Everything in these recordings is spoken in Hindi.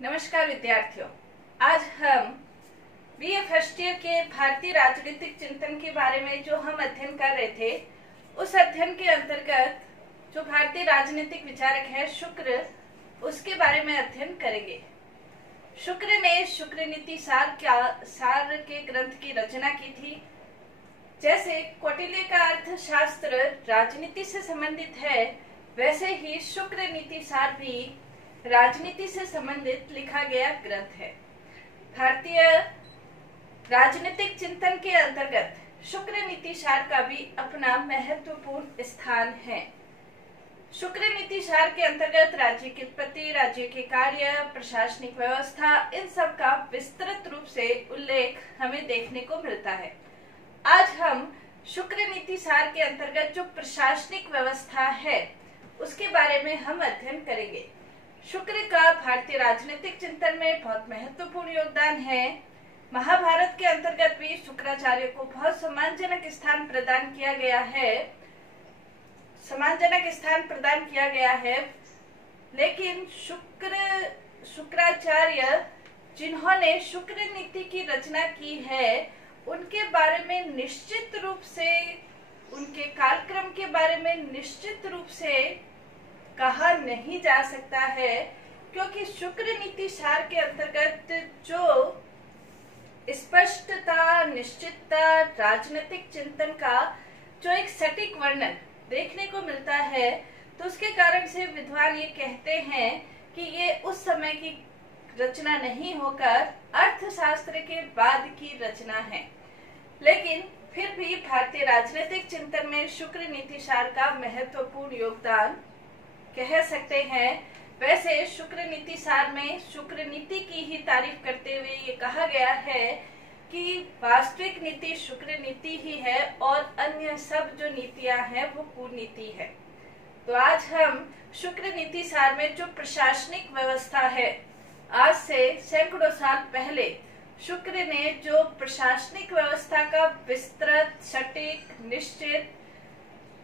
नमस्कार विद्यार्थियों, आज हम बीए फर्स्ट ईयर के भारतीय राजनीतिक चिंतन के बारे में जो हम अध्ययन कर रहे थे, उस अध्ययन के अंतर्गत जो भारतीय राजनीतिक विचारक है शुक्र, उसके बारे में अध्ययन करेंगे। शुक्र ने शुक्र नीति सार के ग्रंथ की रचना की थी। जैसे कौटिल्य का अर्थशास्त्र राजनीति से संबंधित है, वैसे ही शुक्र नीति सार भी राजनीति से संबंधित लिखा गया ग्रंथ है। भारतीय राजनीतिक चिंतन के अंतर्गत शुक्र नीति सार का भी अपना महत्वपूर्ण स्थान है। शुक्र नीति सार के अंतर्गत राज्य की उत्पत्ति, राज्य के कार्य, प्रशासनिक व्यवस्था, इन सब का विस्तृत रूप से उल्लेख हमें देखने को मिलता है। आज हम शुक्र नीति सार के अंतर्गत जो प्रशासनिक व्यवस्था है, उसके बारे में हम अध्ययन करेंगे। शुक्र का भारतीय राजनीतिक चिंतन में बहुत महत्वपूर्ण योगदान है। महाभारत के अंतर्गत भी शुक्राचार्य को बहुत सम्मानजनक स्थान प्रदान किया गया है। लेकिन शुक्राचार्य जिन्होंने शुक्र नीति की रचना की है, उनके बारे में निश्चित रूप से, उनके कालक्रम के बारे में निश्चित रूप से कहा नहीं जा सकता है, क्योंकि शुक्र नीति सार के अंतर्गत जो स्पष्टता, निश्चितता, राजनीतिक चिंतन का जो एक सटीक वर्णन देखने को मिलता है, तो उसके कारण से विद्वान ये कहते हैं कि ये उस समय की रचना नहीं होकर अर्थशास्त्र के बाद की रचना है। लेकिन फिर भी भारतीय राजनीतिक चिंतन में शुक्र नीति सार का महत्वपूर्ण योगदान कह सकते हैं। वैसे शुक्र नीति सार में शुक्र नीति की ही तारीफ करते हुए ये कहा गया है कि वास्तविक नीति शुक्र नीति ही है और अन्य सब जो नीतियां हैं वो कुनीति है। तो आज हम शुक्र नीति सार में जो प्रशासनिक व्यवस्था है, आज से सैकड़ों साल पहले शुक्र ने जो प्रशासनिक व्यवस्था का विस्तृत, सटीक, निश्चित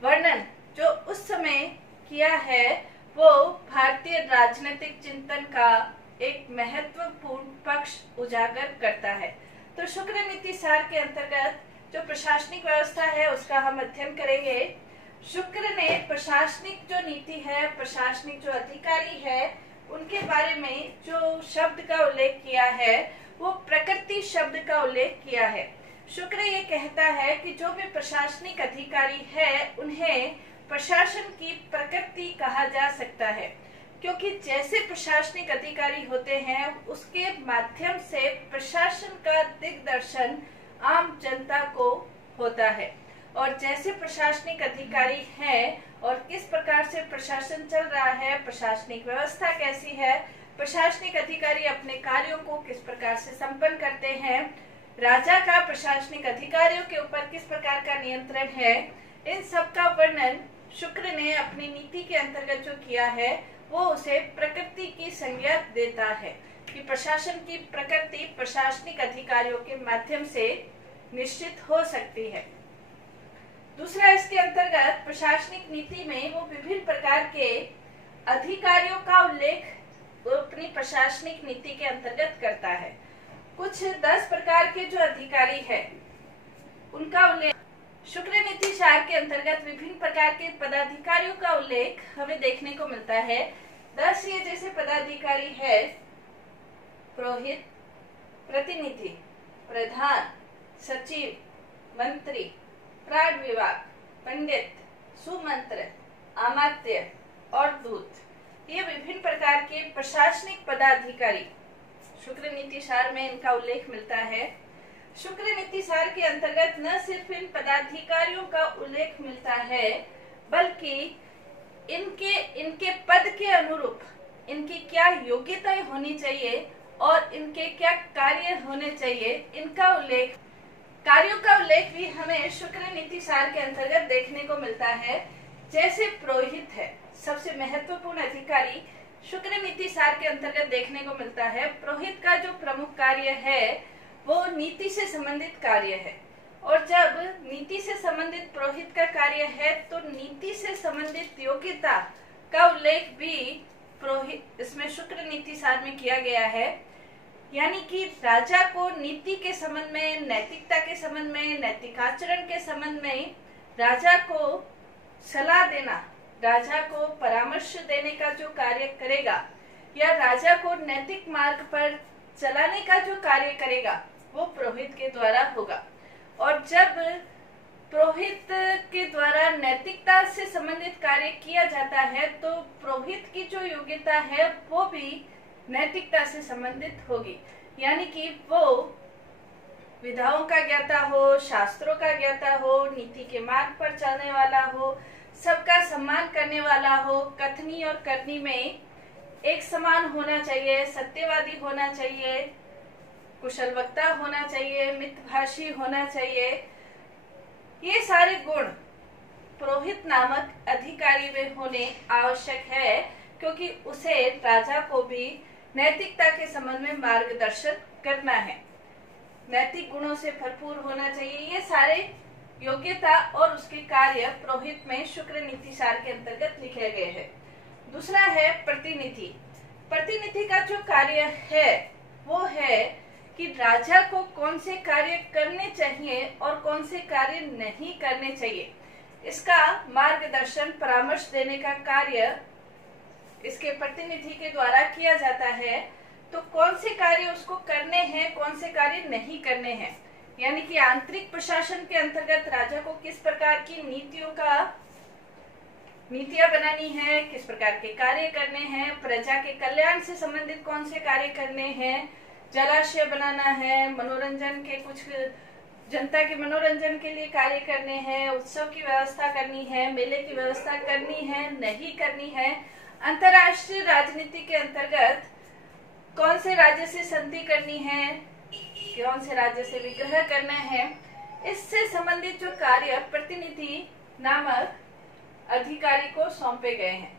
वर्णन जो उस समय किया है, वो भारतीय राजनीतिक चिंतन का एक महत्वपूर्ण पक्ष उजागर करता है। तो शुक्र नीति सार के अंतर्गत जो प्रशासनिक व्यवस्था है, उसका हम अध्ययन करेंगे। शुक्र ने प्रशासनिक जो नीति है, प्रशासनिक जो अधिकारी है, उनके बारे में जो शब्द का उल्लेख किया है, वो प्रकृति शब्द का उल्लेख किया है। शुक्र ये कहता है कि जो भी प्रशासनिक अधिकारी है, उन्हें प्रशासन की प्रकृति कहा जा सकता है, क्योंकि जैसे प्रशासनिक अधिकारी होते हैं, उसके माध्यम से प्रशासन का दिग्दर्शन आम जनता को होता है। और जैसे प्रशासनिक अधिकारी हैं और किस प्रकार से प्रशासन चल रहा है, प्रशासनिक व्यवस्था कैसी है, प्रशासनिक अधिकारी अपने कार्यों को किस प्रकार से संपन्न करते हैं, राजा का प्रशासनिक अधिकारियों के ऊपर किस प्रकार का नियंत्रण है, इन सब का वर्णन शुक्र ने अपनी नीति के अंतर्गत जो किया है, वो उसे प्रकृति की संज्ञा देता है कि प्रशासन की प्रकृति प्रशासनिक अधिकारियों के माध्यम से निश्चित हो सकती है। दूसरा, इसके अंतर्गत प्रशासनिक नीति में वो विभिन्न प्रकार के अधिकारियों का उल्लेख अपनी प्रशासनिक नीति के अंतर्गत करता है। कुछ 10 प्रकार के जो अधिकारी है, उनका उल्लेख शुक्र नीति सार के अंतर्गत विभिन्न प्रकार के पदाधिकारियों का उल्लेख हमें देखने को मिलता है। 10 ये जैसे पदाधिकारी है: पुरोहित, प्रतिनिधि, प्रधान, सचिव, मंत्री, प्राण विभाग, पंडित, सुमंत्र, अमात्य और दूत, ये विभिन्न प्रकार के प्रशासनिक पदाधिकारी शुक्र नीति सार में इनका उल्लेख मिलता है। शुक्र नीति सार के अंतर्गत न सिर्फ इन पदाधिकारियों का उल्लेख मिलता है, बल्कि इनके पद के अनुरूप इनकी क्या योग्यताएं होनी चाहिए और इनके क्या कार्य होने चाहिए, कार्यों का उल्लेख भी हमें शुक्र नीति सार के अंतर्गत देखने को मिलता है। जैसे पुरोहित है, सबसे महत्वपूर्ण अधिकारी शुक्र नीति सार के अंतर्गत देखने को मिलता है। पुरोहित का जो प्रमुख कार्य है, वो नीति से संबंधित कार्य है, और जब नीति से संबंधित पुरोहित का कार्य है, तो नीति से संबंधित योग्यता का उल्लेख भी पुरोहित इसमें शुक्र नीति सार में किया गया है। यानी कि राजा को नीति के संबंध में, नैतिकता के संबंध में, नैतिक आचरण के संबंध में राजा को सलाह देना, राजा को परामर्श देने का जो कार्य करेगा या राजा को नैतिक मार्ग पर चलाने का जो कार्य करेगा वो पुरोहित के द्वारा होगा। और जब पुरोहित के द्वारा नैतिकता से संबंधित कार्य किया जाता है तो पुरोहित की जो योग्यता है वो भी नैतिकता से संबंधित होगी। यानी कि वो विधाओं का ज्ञाता हो, शास्त्रों का ज्ञाता हो, नीति के मार्ग पर चलने वाला हो, सबका सम्मान करने वाला हो, कथनी और करनी में एक समान होना चाहिए, सत्यवादी होना चाहिए, कुशल वक्ता होना चाहिए, मितभाषी होना चाहिए। ये सारे गुण पुरोहित नामक अधिकारी में होने आवश्यक है, क्योंकि उसे राजा को भी नैतिकता के संबंध में मार्गदर्शन करना है, नैतिक गुणों से भरपूर होना चाहिए। ये सारे योग्यता और उसके कार्य पुरोहित में शुक्र नीति सार के अंतर्गत लिखे गए हैं। दूसरा है प्रतिनिधि। प्रतिनिधि का जो कार्य है वो है कि राजा को कौन से कार्य करने चाहिए और कौन से कार्य नहीं करने चाहिए, इसका मार्गदर्शन, परामर्श देने का कार्य इसके प्रतिनिधि के द्वारा किया जाता है। तो कौन से कार्य उसको करने हैं, कौन से कार्य नहीं करने हैं, यानी कि आंतरिक प्रशासन के अंतर्गत राजा को किस प्रकार की नीतियां बनानी है, किस प्रकार के कार्य करने हैं, प्रजा के कल्याण से संबंधित कौन से कार्य करने हैं, जलाशय बनाना है, मनोरंजन के कुछ जनता के मनोरंजन के लिए कार्य करने हैं, उत्सव की व्यवस्था करनी है, मेले की व्यवस्था करनी है, नहीं करनी है, अंतर्राष्ट्रीय राजनीति के अंतर्गत कौन से राज्य से संधि करनी है, कौन से राज्य से विग्रह करना है, इससे संबंधित जो कार्य प्रतिनिधि नामक अधिकारी को सौंपे गए हैं।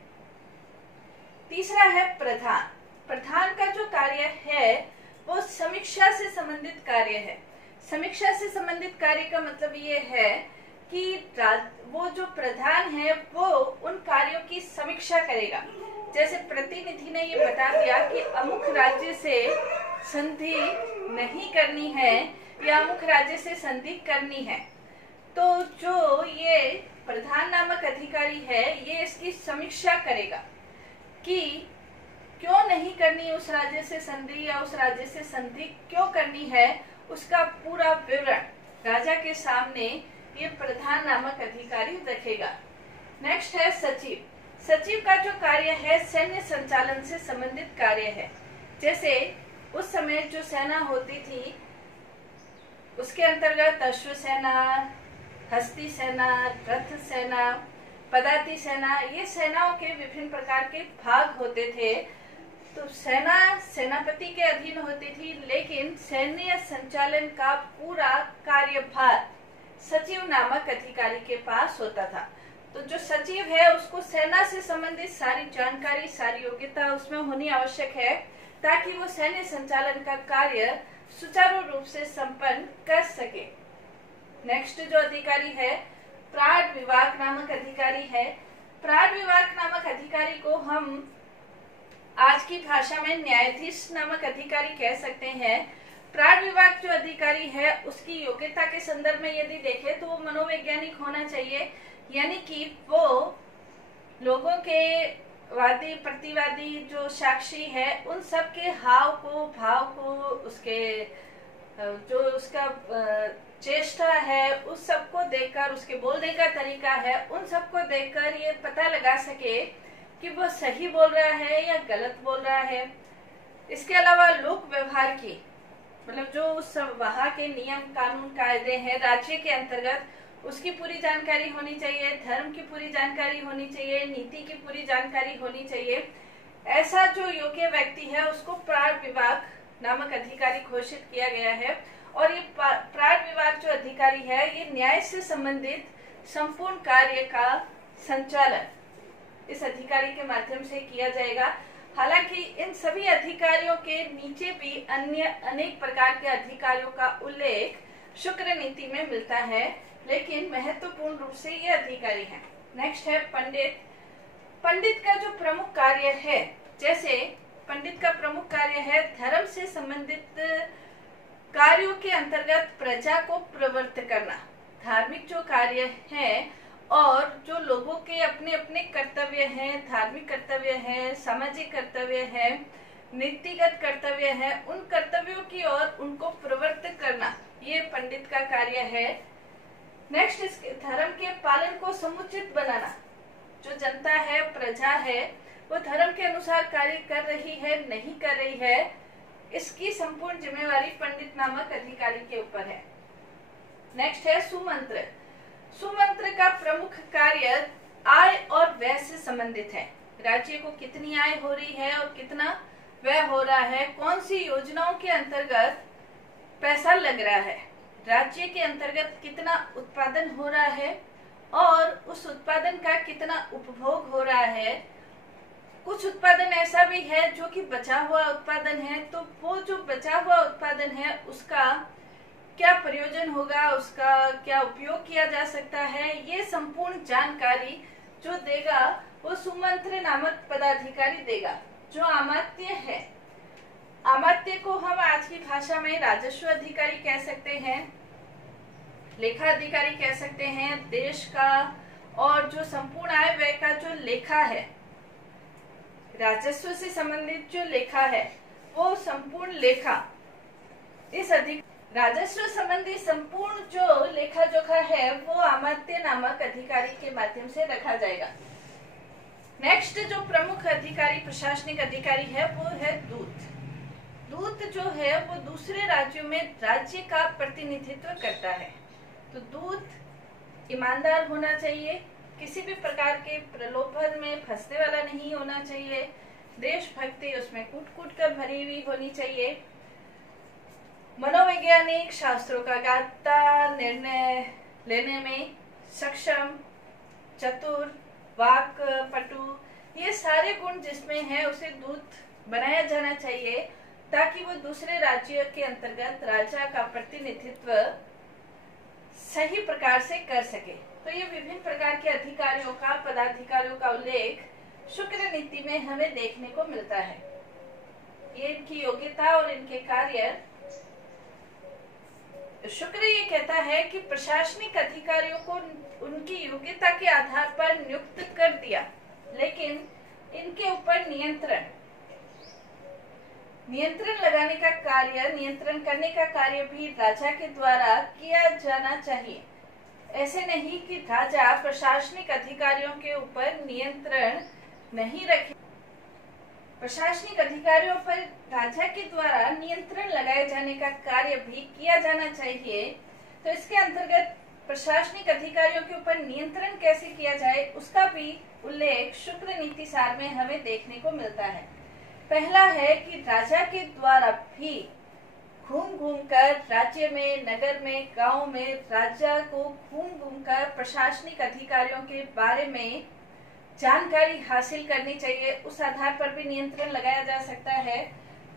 तीसरा है प्रधान। प्रधान का जो कार्य है वो समीक्षा से संबंधित कार्य है। समीक्षा से संबंधित कार्य का मतलब ये है कि वो जो प्रधान है वो उन कार्यों की समीक्षा करेगा। जैसे प्रतिनिधि ने ये बता दिया कि अमुक राज्य से संधि नहीं करनी है या अमुक राज्य से संधि करनी है, तो जो ये प्रधान नामक अधिकारी है ये इसकी समीक्षा करेगा कि क्यों नहीं करनी उस राज्य से संधि या उस राज्य से संधि क्यों करनी है, उसका पूरा विवरण राजा के सामने ये प्रधान नामक अधिकारी रखेगा। नेक्स्ट है सचिव। सचिव का जो कार्य है सैन्य संचालन से संबंधित कार्य है। जैसे उस समय जो सेना होती थी उसके अंतर्गत अश्व सेना, हस्ती सेना, रथ सेना, पदाति सेना, ये सेनाओं के विभिन्न प्रकार के भाग होते थे। तो सेना सेनापति के अधीन होती थी, लेकिन सैन्य संचालन का पूरा कार्यभार सचिव नामक अधिकारी के पास होता था। तो जो सचिव है उसको सेना से संबंधित सारी जानकारी, सारी योग्यता उसमें होनी आवश्यक है ताकि वो सैन्य संचालन का कार्य सुचारू रूप से संपन्न कर सके। नेक्स्ट जो अधिकारी है प्राण विभाग नामक अधिकारी है। प्राण विभाग नामक अधिकारी को हम आज की भाषा में न्यायाधीश नामक अधिकारी कह सकते हैं। प्राण विभाग जो अधिकारी है उसकी योग्यता के संदर्भ में यदि देखें तो वो मनोवैज्ञानिक होना चाहिए, यानी कि वो लोगों के वादी प्रतिवादी जो साक्षी है उन सब के हाव को, भाव को, उसके जो उसका चेष्टा है उस सबको देखकर, उसके बोलने का तरीका है उन सबको देखकर ये पता लगा सके कि वो सही बोल रहा है या गलत बोल रहा है। इसके अलावा लोक व्यवहार की, मतलब जो उस वहाँ के नियम कानून कायदे हैं राज्य के अंतर्गत, उसकी पूरी जानकारी होनी चाहिए, धर्म की पूरी जानकारी होनी चाहिए, नीति की पूरी जानकारी होनी चाहिए। ऐसा जो योग्य व्यक्ति है उसको प्राण विभाग नामक अधिकारी घोषित किया गया है। और ये प्राण विभाग जो अधिकारी है ये न्याय से संबंधित संपूर्ण कार्य का संचालन इस अधिकारी के माध्यम से किया जाएगा। हालांकि इन सभी अधिकारियों के नीचे भी अन्य अनेक प्रकार के अधिकारियों का उल्लेख शुक्र नीति में मिलता है, लेकिन महत्वपूर्ण रूप से ये अधिकारी हैं। नेक्स्ट है पंडित। पंडित का जो प्रमुख कार्य है, जैसे पंडित का प्रमुख कार्य है धर्म से संबंधित कार्यों के अंतर्गत प्रजा को प्रवृत्त करना। धार्मिक जो कार्य है और जो लोगों के अपने अपने कर्तव्य हैं, धार्मिक कर्तव्य है, सामाजिक कर्तव्य है, नीतिगत कर्तव्य है, उन कर्तव्यों की ओर उनको प्रवृत्त करना, ये पंडित का कार्य है। नेक्स्ट, इसके धर्म के पालन को समुचित बनाना। जो जनता है, प्रजा है, वो धर्म के अनुसार कार्य कर रही है, नहीं कर रही है, इसकी संपूर्ण जिम्मेवारी पंडित नामक अधिकारी के ऊपर है। नेक्स्ट है सुमंत्र। सुमंत्र का प्रमुख कार्य आय और व्यय से संबंधित है। राज्य को कितनी आय हो रही है और कितना व्यय हो रहा है, कौन सी योजनाओं के अंतर्गत पैसा लग रहा है, राज्य के अंतर्गत कितना उत्पादन हो रहा है और उस उत्पादन का कितना उपभोग हो रहा है। कुछ उत्पादन ऐसा भी है जो कि बचा हुआ उत्पादन है, तो वो जो बचा हुआ उत्पादन है उसका क्या प्रयोजन होगा, उसका क्या उपयोग किया जा सकता है, ये संपूर्ण जानकारी जो देगा वो सुमंत्र नामक पदाधिकारी देगा, जो अमात्य है। अमात्य को हम आज की भाषा में राजस्व अधिकारी कह सकते हैं, लेखा अधिकारी कह सकते हैं। देश का और जो संपूर्ण आय व्यय का जो लेखा है, राजस्व से संबंधित जो लेखा है, वो संपूर्ण लेखा इस राजस्व संबंधी संपूर्ण जो लेखा जोखा है वो अमात्य नामक अधिकारी के माध्यम से रखा जाएगा। नेक्स्ट, जो प्रमुख अधिकारी प्रशासनिक अधिकारी है वो है दूत। दूत जो है वो दूसरे राज्यों में राज्य का प्रतिनिधित्व करता है। तो दूत ईमानदार होना चाहिए, किसी भी प्रकार के प्रलोभन में फंसने वाला नहीं होना चाहिए, देशभक्ति उसमें कूट कूट कर भरी हुई होनी चाहिए, मनोवैज्ञानिक शास्त्रों का ज्ञाता, निर्णय लेने में सक्षम, चतुर, वाक पटु, ये सारे गुण जिसमें है उसे दूत बनाया जाना चाहिए, ताकि वो दूसरे राज्य के अंतर्गत राजा का प्रतिनिधित्व सही प्रकार से कर सके। तो ये विभिन्न प्रकार के अधिकारियों का, पदाधिकारियों का उल्लेख शुक्र नीति में हमें देखने को मिलता है। ये इनकी योग्यता और इनके कार्य। शुक्र ये कहता है कि प्रशासनिक अधिकारियों को उनकी योग्यता के आधार पर नियुक्त कर दिया, लेकिन इनके ऊपर नियंत्रण लगाने का कार्य, नियंत्रण करने का कार्य भी राजा के द्वारा किया जाना चाहिए। ऐसे नहीं कि राजा प्रशासनिक अधिकारियों के ऊपर नियंत्रण नहीं रखे। प्रशासनिक अधिकारियों पर राजा के द्वारा नियंत्रण लगाए जाने का कार्य भी किया जाना चाहिए। तो इसके अंतर्गत प्रशासनिक अधिकारियों के ऊपर नियंत्रण कैसे किया जाए उसका भी उल्लेख शुक्र नीति सार में हमें देखने को मिलता है। पहला है कि राजा के द्वारा भी घूम घूम कर राज्य में, नगर में, गांव में राजा को घूम घूम कर प्रशासनिक अधिकारियों के बारे में जानकारी हासिल करनी चाहिए, उस आधार पर भी नियंत्रण लगाया जा सकता है।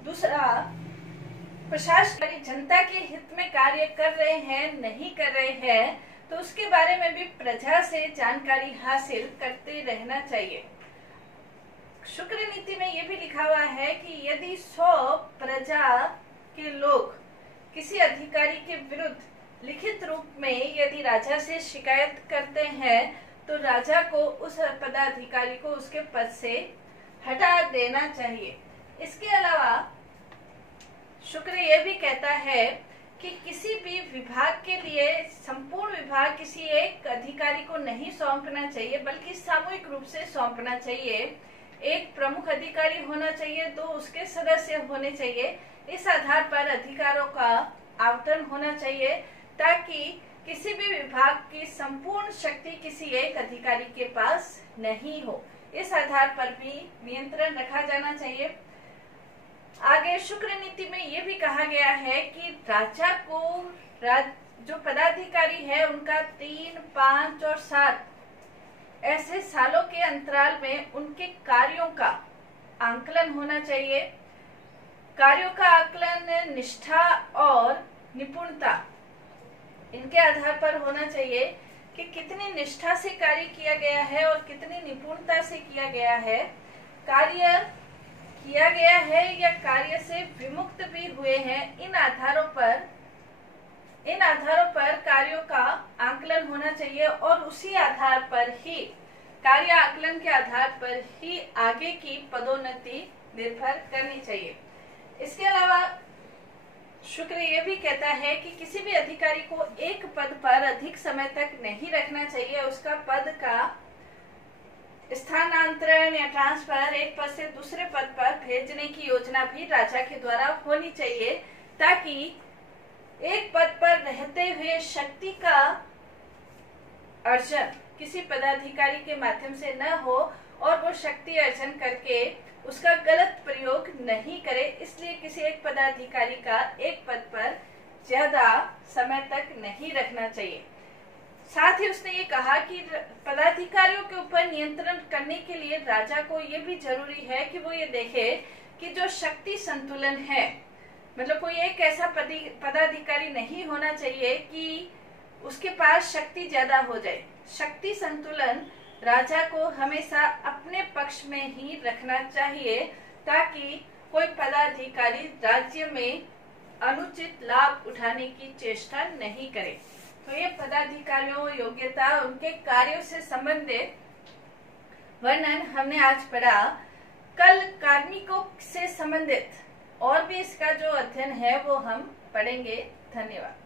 दूसरा, प्रशासन जनता के हित में कार्य कर रहे हैं, नहीं कर रहे हैं, तो उसके बारे में भी प्रजा से जानकारी हासिल करते रहना चाहिए। शुक्र नीति में यह भी लिखा हुआ है कि यदि 100 प्रजा के लोग किसी अधिकारी के विरुद्ध लिखित रूप में यदि राजा से शिकायत करते हैं तो राजा को उस पदाधिकारी को उसके पद से हटा देना चाहिए। इसके अलावा शुक्र यह भी कहता है कि किसी भी विभाग के लिए संपूर्ण विभाग किसी एक अधिकारी को नहीं सौंपना चाहिए, बल्कि सामूहिक रूप से सौंपना चाहिए। एक प्रमुख अधिकारी होना चाहिए, 2 उसके सदस्य होने चाहिए। इस आधार पर अधिकारों का आवंटन होना चाहिए, ताकि किसी भी विभाग की संपूर्ण शक्ति किसी एक अधिकारी के पास नहीं हो। इस आधार पर भी नियंत्रण रखा जाना चाहिए। आगे शुक्र नीति में यह भी कहा गया है कि राजा को जो पदाधिकारी है उनका 3, 5 और 7 ऐसे सालों के अंतराल में उनके कार्यों का आंकलन होना चाहिए। कार्यों का आकलन निष्ठा और निपुणता इनके आधार पर होना चाहिए कि कितनी निष्ठा से कार्य किया गया है और कितनी निपुणता से किया गया है। कार्य किया गया है या कार्य से विमुक्त भी हुए हैं, इन आधारों पर कार्यों का आकलन होना चाहिए और उसी आधार पर ही, कार्य आकलन के आधार पर ही आगे की पदोन्नति निर्भर करनी चाहिए। इसके अलावा शुक्र ये भी कहता है कि किसी भी अधिकारी को एक पद पर अधिक समय तक नहीं रखना चाहिए। उसका पद का स्थानांतरण या ट्रांसफर एक पद से दूसरे पद पर भेजने की योजना भी राजा के द्वारा होनी चाहिए, ताकि एक पद पर रहते हुए शक्ति का अर्जन किसी पदाधिकारी के माध्यम से न हो और वो शक्ति अर्जन करके उसका गलत प्रयोग नहीं करे। इसलिए किसी एक पदाधिकारी का एक पद पर ज्यादा समय तक नहीं रखना चाहिए। साथ ही उसने ये कहा कि पदाधिकारियों के ऊपर नियंत्रण करने के लिए राजा को ये भी जरूरी है कि वो ये देखे कि जो शक्ति संतुलन है, मतलब कोई एक ऐसा पदाधिकारी नहीं होना चाहिए कि उसके पास शक्ति ज्यादा हो जाए। शक्ति संतुलन राजा को हमेशा अपने पक्ष में ही रखना चाहिए, ताकि कोई पदाधिकारी राज्य में अनुचित लाभ उठाने की चेष्टा नहीं करे। तो ये पदाधिकारियों, योग्यता, उनके कार्यों से संबंधित वर्णन हमने आज पढ़ा। कल कार्मिकों से संबंधित और भी इसका जो अध्ययन है वो हम पढ़ेंगे। धन्यवाद।